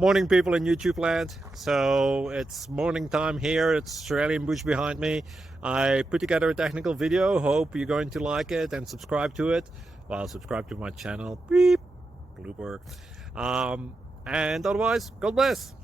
Morning, people in YouTube land. So it's morning time here. It's Australian bush behind me. I put together a technical video. Hope you're going to like it and subscribe to it. Well, subscribe to my channel. Beep. Blooper. And otherwise, God bless.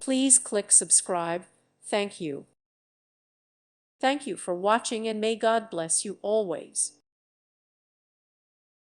Please click subscribe. Thank you. Thank you for watching, and may God bless you always.